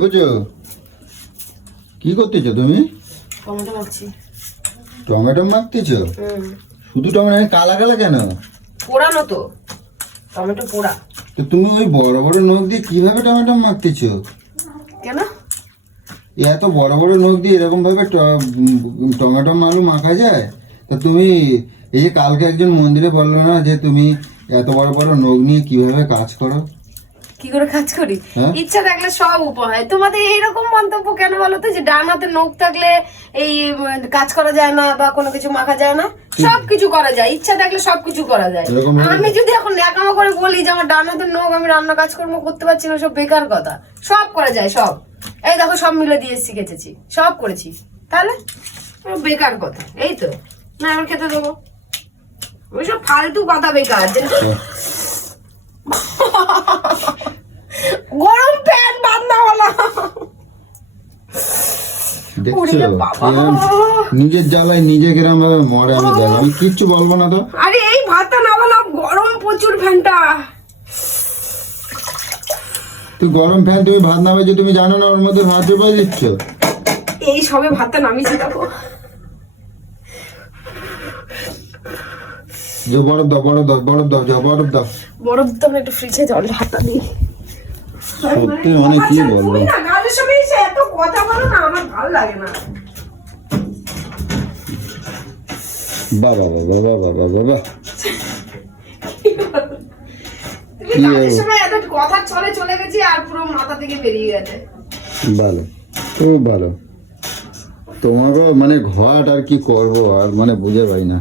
বুঝছো কি করতেছো তুমি? টমেটো মাখছি। টমেটো মাখতেছো? শুধু টমেটো, কালা কালা কেন? পোড়ানো তো, টমেটো পোড়া। তো তুমি ওই বড় বড় নখ দিয়ে কিভাবে টমেটো মাখতেছো? কেন? এত বড় বড় নখ দিয়ে এরকম ভাবে টমেটো আলু মাখা যায়? তা তুমি এই যে কালকে একজন মন্দিরে বললো না যে তুমি এত বড় বড় নখ নিয়ে কিভাবে কাজ করো? কি করে কাজ করি? ইচ্ছা থাকলে সব উপায়। তোমাদের এইরকম মন্তব্য কেন বলো তো, যে ডান হাতে নখ থাকলে এই কাজ করা যায় না বা কোনো কিছু মাখা যায় না? সব কিছু করা যায়, ইচ্ছা থাকলে সবকিছু করা যায়। আমি যদি এখন ন্যাকামো করে বলি যে আমার ডান হাতের নখ, আমি রান্না কাজকর্ম করতে পারছি না, সব বেকার কথা। সব করা যায়, সব। এই দেখো সব মিলে দিয়ে শিখেছি, সব করেছি। তাহলে বেকার কথা, এই তো না আমার খেতে দেবো। ওইসব ফালতু কথা বেকার। গরম প্যান বাঁধনা বলা। দেখছো নিজের জ্বালায় নিজে কিরম ভাবে মরে, আমি জানি। আমি কিচ্ছু বলবো না তো। আরে এই ভাতটা না বললাম, গরম প্রচুর ফ্যানটা। তুই গরম ফ্যান, তুমি ভাত নামাইছো, তুমি জানো না ওর মধ্যে ভাত ডুবাই দিচ্ছ? এই সবে ভাতটা নামিয়েছি দেখো। যে বরফ দাও, বরফ দাও, বরফ দাও, যাও বরফ দাও। বরফ দিতে হবে একটু, ফ্রিজে জল হাতটা দিই। সত্যি মানে কি বলবো, না গালের সময় এসে এত কথা বলো না, আমার ভালো লাগে না। বাবা বাবা বাবা বাবা বাবা, তুমি গালের সময় এত কথা চলে চলে গেছি আর পুরো মাথা থেকে বেরিয়ে গেছে। ভালো, খুব ভালো। তোমারও মানে ঘাট আর কি করবো, আর মানে বুঝে পাই না।